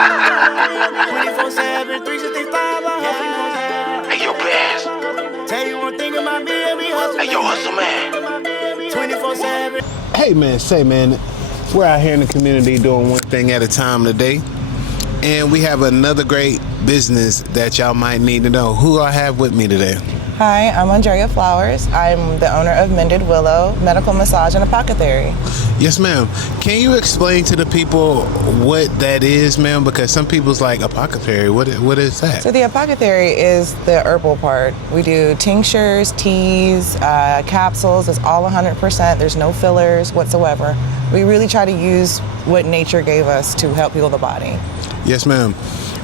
24/7, 365, Hey, yo, Bass. tell you one thing about me, and we hustle. Hey, yo, Hustle Man. 24/7. Hey man, we're out here in the community doing one thing at a time today, and we have another great business that y'all might need to know. Who I have with me today? Hi, I'm ANDREA Flowers. I'm the owner of Mended Willow Medical Massage and Apothecary. Yes, ma'am. Can you explain to the people what that is, ma'am? Because some people's like, apothecary. What is that? So the apothecary is the herbal part. We do tinctures, teas, capsules. It's all 100%. There's no fillers whatsoever. We really try to use what nature gave us to help heal the body. Yes, ma'am.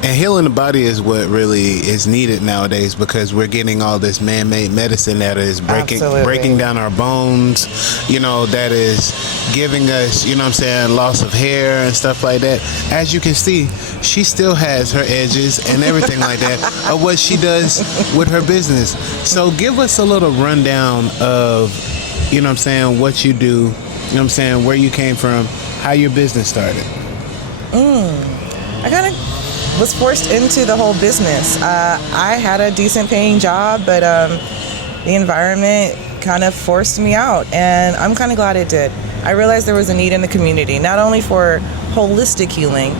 And healing the body is what really is needed nowadays, because we're getting all this man-made medicine that is breaking down our bones, that is giving us, loss of hair and stuff like that. As you can see, she still has her edges and everything like that of what she does with her business. So give us a little rundown of, what you do, where you came from, how your business started. I kind of was forced into the whole business. I had a decent paying job, but the environment kind of forced me out, and I'm kind of glad it did. I realized there was a need in the community, not only for holistic healing,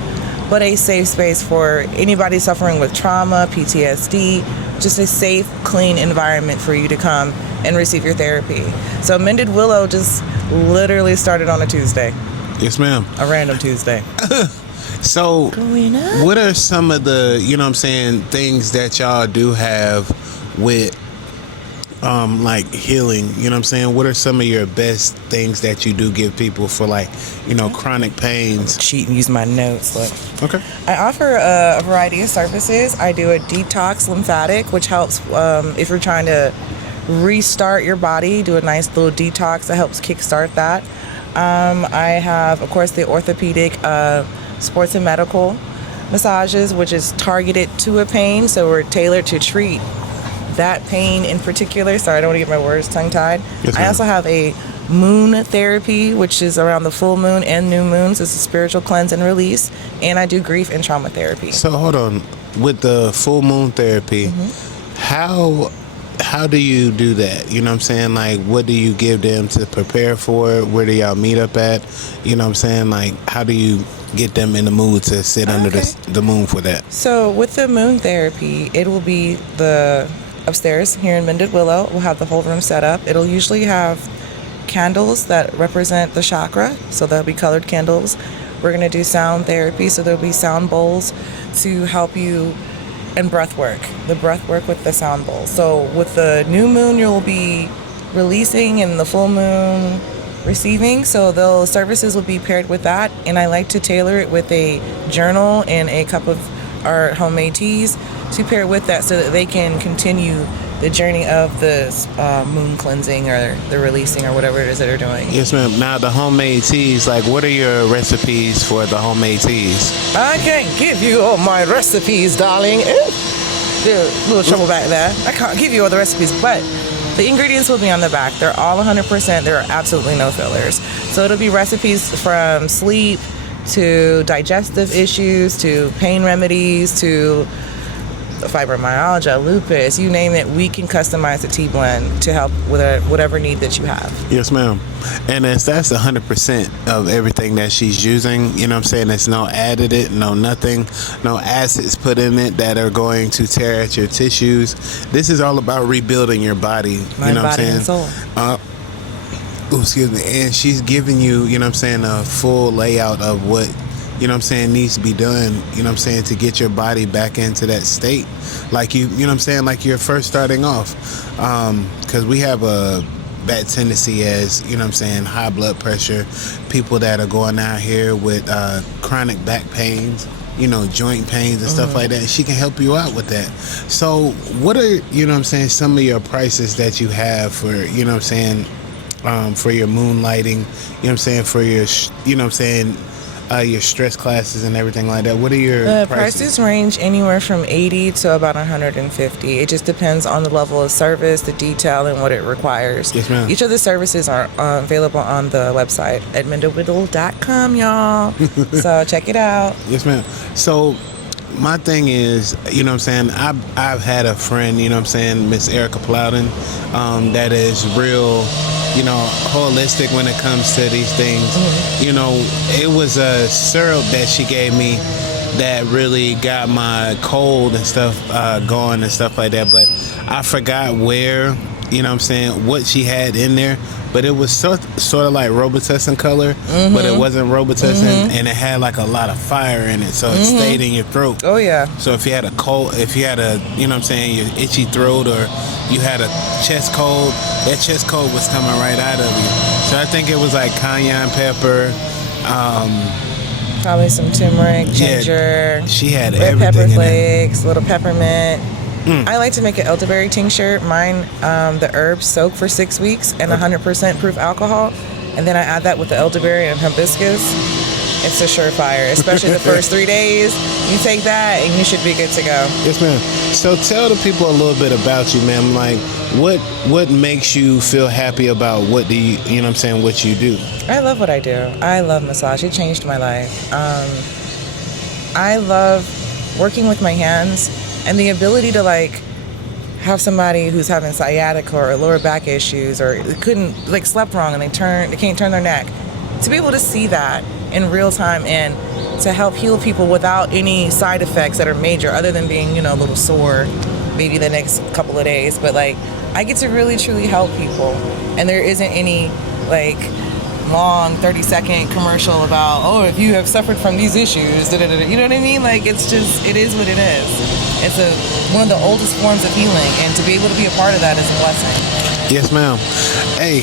but a safe space for anybody suffering with trauma, PTSD, just a safe, clean environment for you to come and receive your therapy. So Mended Willow just literally started on a Tuesday. Yes, ma'am. A random Tuesday. So, what are some of the, things that y'all do have with, like healing? What are some of your best things that you do give people for, like, chronic pains? Cheat and use my notes. Look. Okay. I offer a variety of services. I do a detox lymphatic, which helps if you're trying to restart your body, do a nice little detox that helps kickstart that. I have, of course, the orthopedic sports and medical massages, which is targeted to a pain, so we're tailored to treat that pain in particular. Sorry, I don't want to get my words tongue-tied. Yes, I also have a moon therapy, which is around the full moon and new moons. It's a spiritual cleanse and release, and I do grief and trauma therapy. So hold on, with the full moon therapy, how do you do that? Like, what do you give them to prepare for it? Where do y'all meet up at? Like, how do you get them in the mood to sit under the moon for that? So with the moon therapy, it will be the upstairs here in Mended Willow. We'll have the whole room set up. It'll usually have candles that represent the chakra, so there'll be colored candles. We're going to do sound therapy, so there'll be sound bowls to help you, and breath work with the sound bowl. So with the new moon, you'll be releasing, and the full moon receiving. So those services will be paired with that, and I like to tailor it with a journal and a cup of our homemade teas to pair with that, so that they can continue the journey of the moon cleansing or the releasing or whatever it is that they're doing. Yes, ma'am. Now, the homemade teas, like, what are your recipes for the homemade teas? I can't give you all my recipes, darling. A little trouble back there. I can't give you all the recipes, but the ingredients will be on the back. They're all 100%. There are absolutely no fillers. So it'll be recipes from sleep to digestive issues to pain remedies to fibromyalgia, lupus, you name it. We can customize the tea blend to help with whatever need that you have. Yes, ma'am. And that's 100% of everything that she's using. There's no added, no nothing, no acids put in it that are going to tear at your tissues. This is all about rebuilding your body. Mind, body, and soul. Excuse me. And she's giving you, a full layout of what needs to be done, to get your body back into that state. Like like you're first starting off. Because we have a bad tendency as, high blood pressure, people that are going out here with chronic back pains, joint pains and stuff like that. And she can help you out with that. So what are, some of your prices that you have for, for your moonlighting, for your, your stress classes and everything like that? What are your The prices? prices range anywhere from 80 to about 150. It just depends on the level of service, the detail, and what it requires. Yes, ma'am. Each of the services are available on the website at mendedwhittle.com, y'all. So check it out. Yes, ma'am. So my thing is, you know what I'm saying, I've had a friend, you know what I'm saying, Miss Erica Plowden, that is real, you know, holistic when it comes to these things. You know, it was a syrup that she gave me that really got my cold and stuff going and stuff like that, but I forgot where, you know what I'm saying, what she had in there, but it was sort of like Robitussin color, but it wasn't Robitussin, and it had like a lot of fire in it, so it stayed in your throat. Oh, yeah. So if you had a cold, if you had a, you know what I'm saying, your itchy throat, or you had a chest cold, that chest cold was coming right out of you. So I think it was like cayenne pepper, Probably some turmeric, ginger, she had red everything pepper in there. flakes, a little peppermint. I like to make an elderberry tincture. Mine, the herbs soak for 6 weeks and 100% proof alcohol. And then I add that with the elderberry and hibiscus. It's a surefire, especially the first 3 days. You take that and you should be good to go. Yes, ma'am. So tell the people a little bit about you, ma'am. Like, what makes you feel happy about what do you know what I'm saying, what you do? I love what I do. I love massage. It changed my life. I love working with my hands and the ability to like have somebody who's having sciatica or lower back issues or couldn't like slept wrong and they can't turn their neck. To be able to see that in real time and to help heal people without any side effects that are major other than being, you know, a little sore maybe the next couple of days. But like I get to really truly help people and there isn't any like long 30-second commercial about, oh, if you have suffered from these issues, you know what I mean? Like it's just, it is what it is. It's one of the oldest forms of healing, and to be able to be a part of that is a blessing. Yes, ma'am. Hey,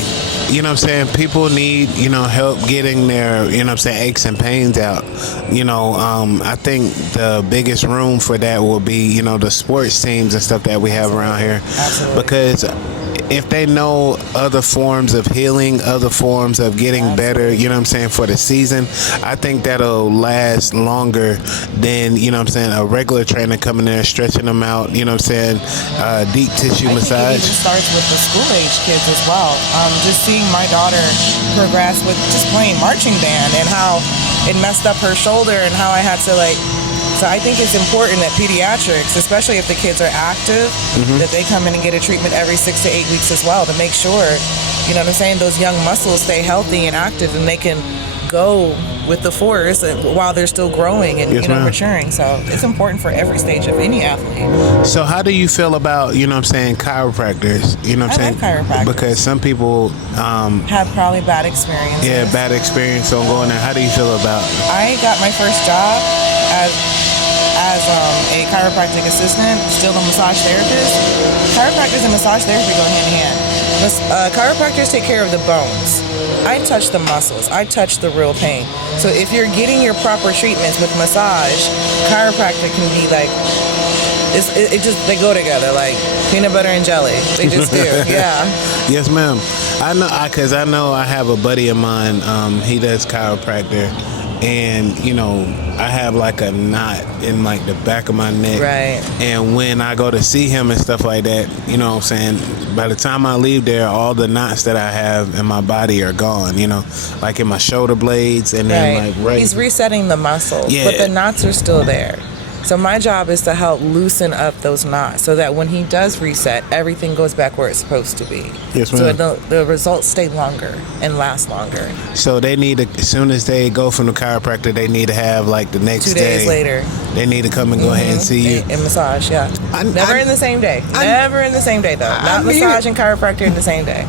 you know what I'm saying, people need, you know, help getting their, you know what I'm saying, aches and pains out. You know, I think the biggest room for that will be, you know, the sports teams and stuff that we have around here. Absolutely. Because if they know other forms of healing, other forms of getting better, you know what I'm saying, for the season, I think that'll last longer than, you know what I'm saying, a regular trainer coming in and stretching them out, you know what I'm saying, deep tissue I massage. think it even starts with the school-age kids as well. Just seeing my daughter progress with just playing marching band and how it messed up her shoulder and how I had to like. So I think it's important that pediatrics, especially if the kids are active, that they come in and get a treatment every 6 to 8 weeks as well to make sure, you know what I'm saying, those young muscles stay healthy and active and they can go with the force while they're still growing and Yes, ma'am. maturing. So it's important for every stage of any athlete. So how do you feel about, you know what I'm saying, chiropractors? You know what I'm I saying? like chiropractors. Because some people, Have probably bad experiences. yeah, bad experience on going there. How do you feel about it? I got my first job as a chiropractic assistant, still a massage therapist. Chiropractors and massage therapy go hand in hand. Chiropractors take care of the bones. I touch the muscles. I touch the real pain. So if you're getting your proper treatments with massage, chiropractic can be like, it just, they go together like peanut butter and jelly. They just do, yeah. Yes, ma'am. I know, because I know I have a buddy of mine, he does chiropractor, and, you know, I have like a knot in like the back of my neck. Right. And when I go to see him and stuff like that, you know what I'm saying, by the time I leave there, all the knots that I have in my body are gone, you know, like in my shoulder blades and then like He's resetting the muscles, Yeah. but the knots are still there. So my job is to help loosen up those knots so that when he does reset, everything goes back where it's supposed to be. Yes, so ma'am. the results stay longer and last longer. So they need to, as soon as they go from the chiropractor, they need to have like the next 2 day. days later. They need to come and go ahead and see you. And massage, yeah. Never in the same day. Never in the same day, though. Not massage and chiropractor in the same day.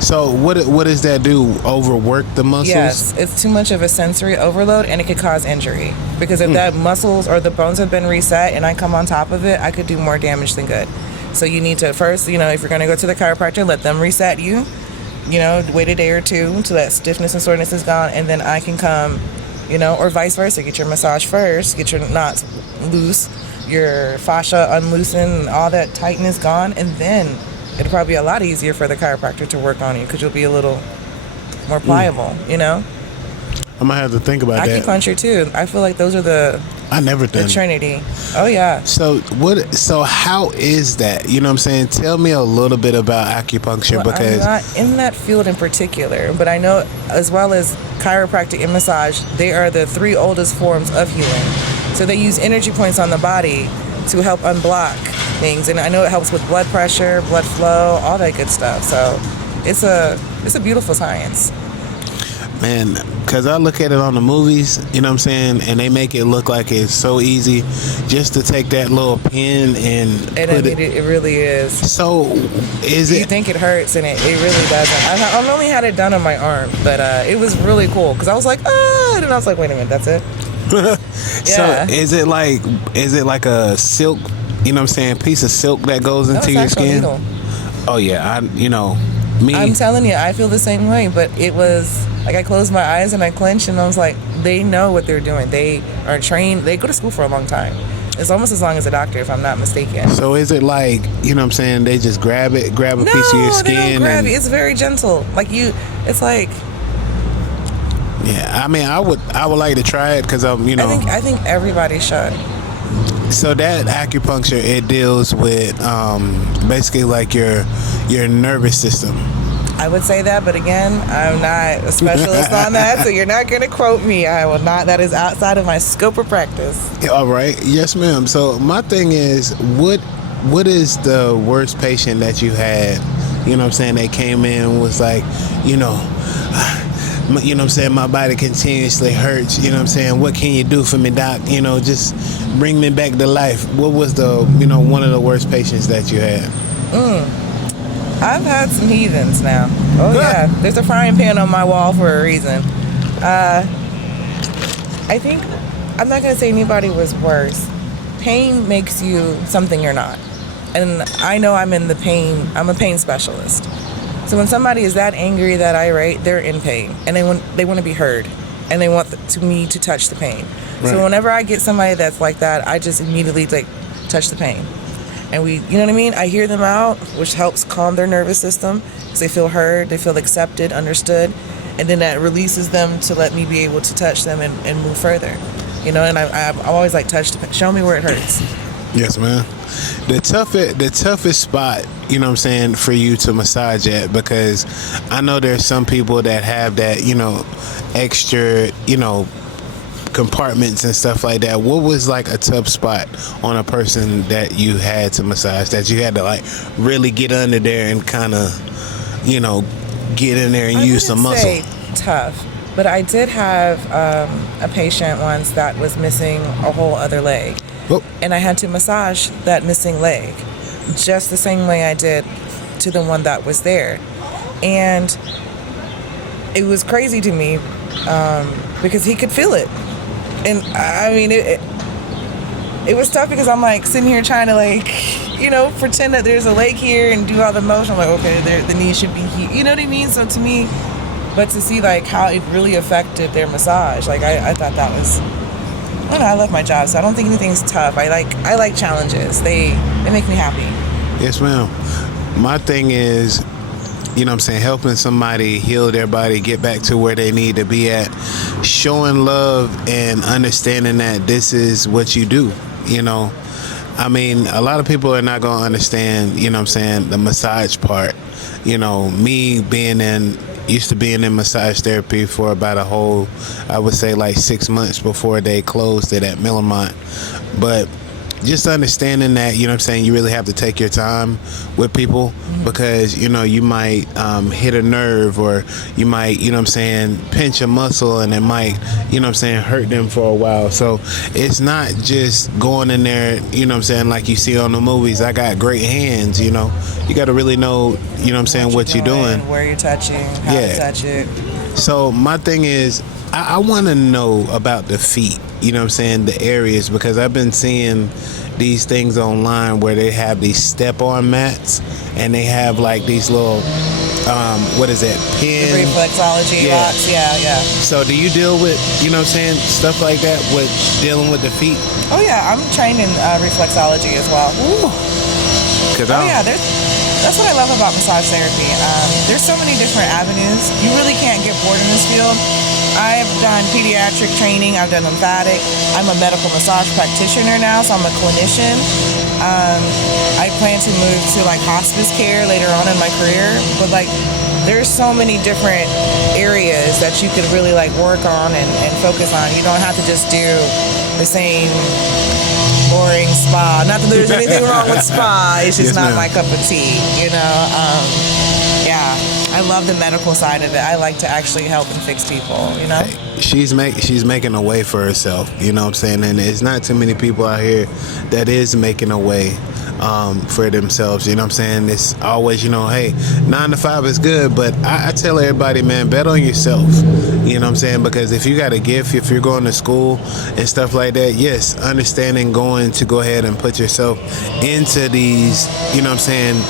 So what does that do? Overwork the muscles? Yes, it's too much of a sensory overload and it could cause injury. Because if that muscles or the bones have been reset and I come on top of it, I could do more damage than good. So you need to first, you know, if you're going to go to the chiropractor, let them reset you. You know, wait a day or two till that stiffness and soreness is gone, and then I can come, you know, or vice versa. Get your massage first, get your knots loose, your fascia unloosened, all that tightness gone, and then it'll probably be a lot easier for the chiropractor to work on you because you'll be a little more pliable, you know? I'm gonna have to think about that. Acupuncture too. I feel like those are the I never done it. trinity. Oh yeah. So how is that? You know what I'm saying? Tell me a little bit about acupuncture, Well, because I'm not in that field in particular, but I know, as well as chiropractic and massage, they are the 3 oldest forms of healing. So they use energy points on the body to help unblock things, and I know it helps with blood pressure, blood flow, all that good stuff. So it's a beautiful science. man, because I look at it on the movies, you know what I'm saying, and they make it look like it's so easy just to take that little pin and put I mean, it really is. So is You it? think it hurts, and it really doesn't. I've only had it done on my arm, but it was really cool because I was like, and I was like, wait a minute, that's it? Yeah. So is it like a silk, you know what I'm saying, piece of silk that goes into your skin? Needle. Oh yeah, me. I'm telling you, I feel the same way, but it was like I closed my eyes and I clenched, and I was like, they know what they're doing. They are trained. They go to school for a long time. It's almost as long as a doctor, if I'm not mistaken. So is it like, you know what I'm saying, they just grab a piece of your No, skin? they don't grab it. It's very gentle. It's like... Yeah, I mean, I would like to try it because I'm, I think everybody should. So that acupuncture, it deals with basically like your nervous system. I would say that, but again, I'm not a specialist on that, so you're not going to quote me. I will not. That is outside of my scope of practice. All right. Yes, ma'am. So my thing is, what is the worst patient that you had? You know what I'm saying? They came in and was like, you know what I'm saying, my body continuously hurts. You know what I'm saying? What can you do for me, doc? Just bring me back to life. What was the, one of the worst patients that you had? I've had some heathens now. Oh yeah, there's a frying pan on my wall for a reason. I think, I'm not gonna say anybody was worse. Pain makes you something you're not. And I know I'm in the pain, I'm a pain specialist. So when somebody is that angry, that irate, they're in pain, and they want to be heard, and they want me to touch the pain. Right. So whenever I get somebody that's like that, I just immediately touch the pain, and you know what I mean? I hear them out, which helps calm their nervous system because they feel heard, they feel accepted, understood, and then that releases them to let me be able to touch them and move further. And I always like touch the pain. Show me where it hurts. Yes, man. The toughest spot, you know what I'm saying, for you to massage at, because I know there's some people that have that, extra, compartments and stuff like that. What was like a tough spot on a person that you had to massage, that you had to like really get under there and kind of, get in there and use some muscle? I wouldn't say tough, but I did have a patient once that was missing a whole other leg. Oh. And I had to massage that missing leg just the same way I did to the one that was there. And it was crazy to me because he could feel it. And I mean, it was tough because I'm like sitting here trying to pretend that there's a leg here and do all the motion. I'm like, okay, the knee should be here. You know what I mean? So to me, but to see how it really affected their massage, I thought that was... I love my job, so I don't think anything's tough. I like challenges. They make me happy. Yes, ma'am. My thing is, helping somebody heal their body, get back to where they need to be at, showing love and understanding that this is what you do. I mean, a lot of people are not going to understand, the massage part. Me used to being in massage therapy for about a whole, I would say, like 6 months before they closed it at Millamont. But just understanding that, you really have to take your time with people, because, you might hit a nerve, or you might, pinch a muscle, and it might, hurt them for a while. So it's not just going in there, like you see on the movies. I got great hands, you got to really know, what you're doing, where you're touching, how to touch it. So my thing is, I want to know about the feet, the areas, because I've been seeing these things online where they have these step-on mats, and they have like these little, pins. The reflexology box, yeah. So do you deal with, stuff like that, with dealing with the feet? Oh yeah, I'm trained in reflexology as well. Ooh. That's what I love about massage therapy. There's so many different avenues. You really can't get bored in this field. I've done pediatric training. I've done lymphatic. I'm a medical massage practitioner now, so I'm a clinician. I plan to move to like hospice care later on in my career, but like there's so many different areas that you could really like work on and focus on. You don't have to just do the same boring spa. Not that there's anything wrong with spa. It's just Yes, not ma'am. my cup of tea, you know? Yeah, I love the medical side of it. I like to actually help and fix people, you know? She's making a way for herself, you know what I'm saying? And there's not too many people out here that is making a way for themselves, you know what I'm saying? It's always, you know, hey, 9 to 5 is good, but I tell everybody, man, bet on yourself, you know what I'm saying? Because if you got a gift, if you're going to school and stuff like that, yes, understanding going to go ahead and put yourself into these, you know what I'm saying,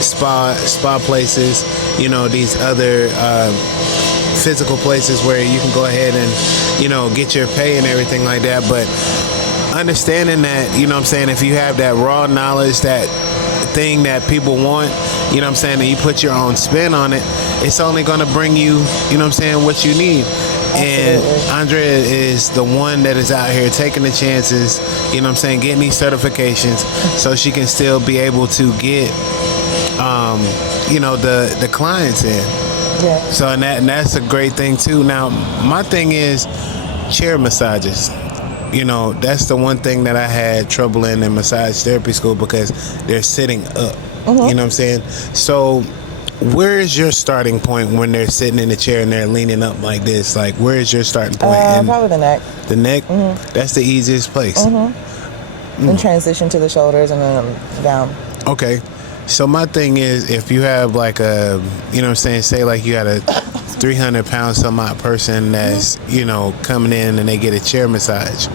spa places, you know, these other physical places where you can go ahead and, you know, get your pay and everything like that. But understanding that, you know what I'm saying, if you have that raw knowledge, that thing that people want, you know what I'm saying, and you put your own spin on it, it's only going to bring you, you know what I'm saying, what you need. And Andrea is the one that is out here taking the chances, you know what I'm saying, getting these certifications so she can still be able to get, you know, the clients in. Yeah. So and that's a great thing too. Now, my thing is chair massages. You know, that's the one thing that I had trouble in massage therapy school because they're sitting up. You know what I'm saying? So where is your starting point when they're sitting in the chair and they're leaning up like this? Like, where is your starting point? Probably the neck. The neck? That's the easiest place. And transition to the shoulders and then down. Okay. So my thing is, if you have like a, you know what I'm saying, say like you got a 300-pound some odd person that's, you know, coming in and they get a chair massage,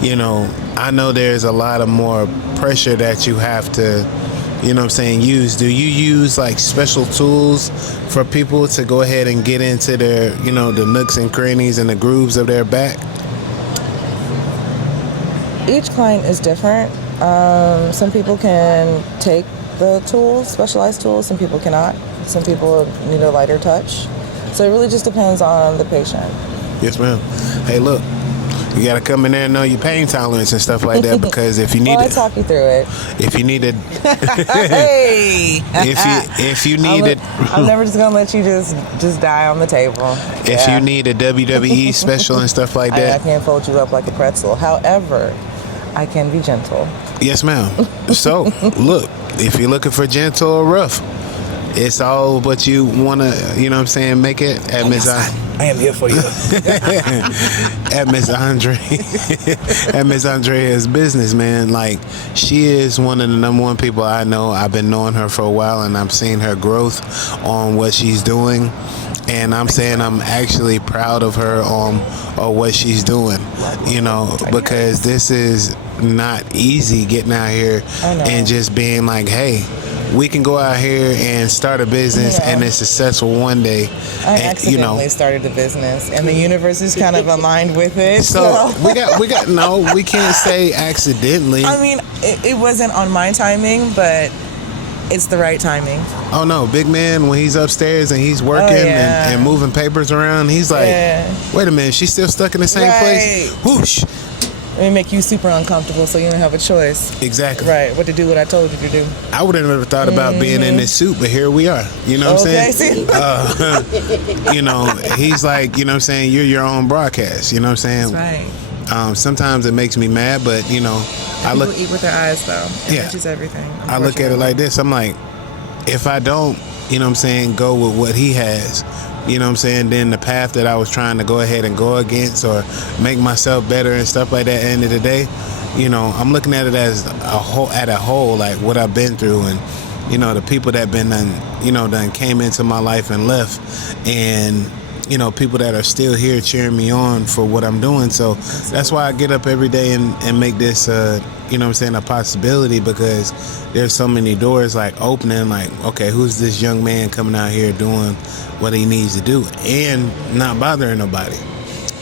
you know, I know there's a lot of more pressure that you have to, you know what I'm saying, use. Do you use like special tools for people to go ahead and get into their, you know, the nooks and crannies and the grooves of their back? Each client is different. Some people can take the tools, specialized tools. Some people cannot. Some people need a lighter touch. So it really just depends on the patient. Yes, ma'am. Hey, look, you got to come in there and know your pain tolerance and stuff like that, because if you need I talk you through it. if you need it, Hey! if you need it, I'm never just gonna let you just die on the table. if you need a WWE special and stuff like I that. can't fold you up like a pretzel. However, I can be gentle. Yes, ma'am. So, look, if you're looking for gentle or rough, it's all what you want to, you know what I'm saying, make it at Miss I am here for you. at Miss Andre at Miss Andrea's business, man. Like, she is one of the number one people I know. I've been knowing her for a while, and I've seen her growth on what she's doing. And I'm saying I'm actually proud of her on what she's doing, you know, because this is not easy getting out here and just being like, hey, we can go out here and start a business and it's successful one day. I and, accidentally started a business, and the universe is kind of aligned with it. So we got no, we can't say accidentally. I mean, it wasn't on my timing, but it's the right timing. Oh no, big man, when he's upstairs and he's working and moving papers around, he's like, wait a minute, she's still stuck in the same place? Whoosh. It make you super uncomfortable, so you don't have a choice. Exactly. Right, what to do what I told you to do. I would have never thought about being in this suit, but here we are. You know what I'm saying? You know, he's like, you know what I'm saying, you're your own broadcast. You know what I'm saying? That's right. Sometimes it makes me mad, but, you know, People eat with their eyes, though. Image is everything. I look at it like this. I'm like, if I don't, you know what I'm saying, go with what he has, you know what I'm saying, then the path that I was trying to go ahead and go against or make myself better and stuff like that, at the end of the day, you know, I'm looking at it as a whole, like what I've been through, and, you know, the people that been done came into my life and left, and, you know, people that are still here cheering me on for what I'm doing. So that's why I get up every day and make this, you know what I'm saying, a possibility, because there's so many doors like opening, like, okay, who's this young man coming out here doing what he needs to do and not bothering nobody.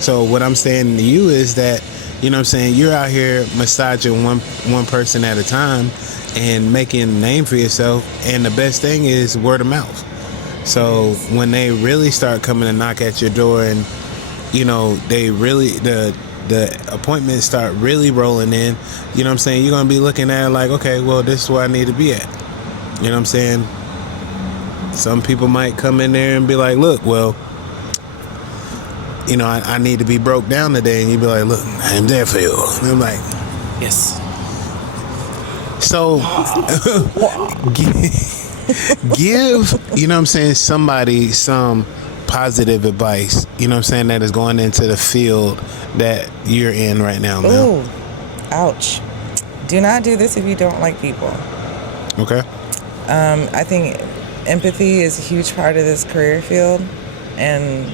So what I'm saying to you is that, you know what I'm saying, you're out here massaging one person at a time and making a name for yourself, and the best thing is word of mouth. So when they really start coming and knock at your door, and you know they really the appointments start really rolling in, you know what I'm saying, you're gonna be looking at it like, okay, well, this is where I need to be at. You know what I'm saying? Some people might come in there and be like, look, well, you know, I need to be broke down today, and you be like, look, I am there for you. And I'm like, yes. So give, you know what I'm saying, somebody some positive advice, you know what I'm saying, that is going into the field that you're in right now, man. Ooh, ouch. Do not do this if you don't like people. Okay. I think empathy is a huge part of this career field, and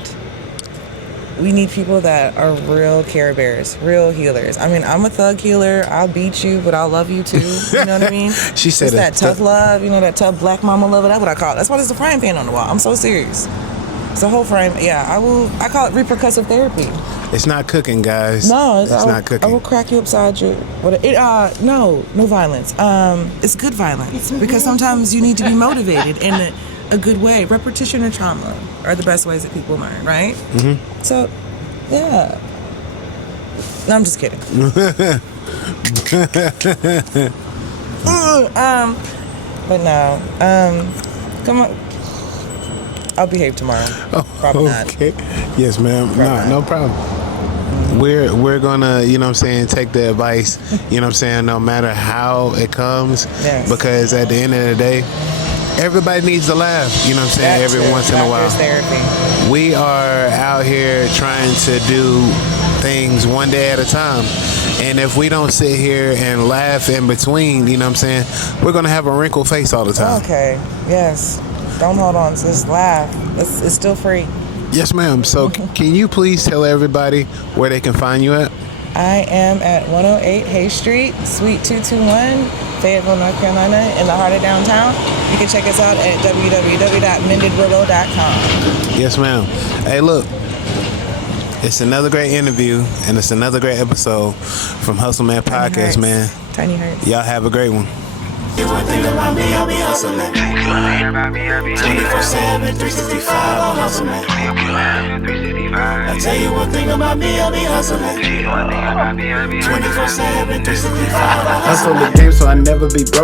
we need people that are real care bears, real healers. I mean, I'm a thug healer. I'll beat you, but I'll love you too. You know what I mean? She said it's that tough love, you know, that tough black mama love. That's what I call it. That's why there's a frying pan on the wall. I'm so serious. It's a whole frame. Yeah, I call it repercussive therapy. It's not cooking, guys. No, it's not cooking. I will crack you upside your. No violence. It's good violence, because sometimes you need to be motivated in a good way. Repetition and trauma are the best ways that people learn, right? Mm-hmm. So, yeah. No, I'm just kidding. But no. Come on. I'll behave tomorrow. Probably okay. not. Yes, ma'am. No problem. We're gonna, you know what I'm saying, take the advice, you know what I'm saying, no matter how it comes. Yes. Because at the end of the day, everybody needs to laugh, you know what I'm saying, every once in a while. Therapy. We are out here trying to do things one day at a time. And if we don't sit here and laugh in between, you know what I'm saying, we're gonna have a wrinkled face all the time. Okay. Yes. Don't hold on. Just laugh. It's still free. Yes, ma'am. So can you please tell everybody where they can find you at? I am at 108 Hay Street, Suite 221, Fayetteville, North Carolina, in the heart of downtown. You can check us out at www.mendedwillow.com. Yes, ma'am. Hey, look. It's another great interview, and it's another great episode from Hustle Man Podcast, man. Tiny Hurts. Y'all have a great one. You one thing about me, I'll be hustling. 24/7, 365, I'm hustling. I tell you one thing about me, I'll be hustling. 24/7, 365, I'm hustling. Hustle the game so I never be broke.